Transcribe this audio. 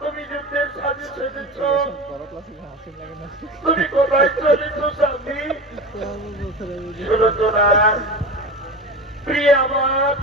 তুমি যুদ্ধের সাজে সেজেছ, তুমি কোথায় চলেছ স্বামী? শোনো তো না প্রিয় আমার,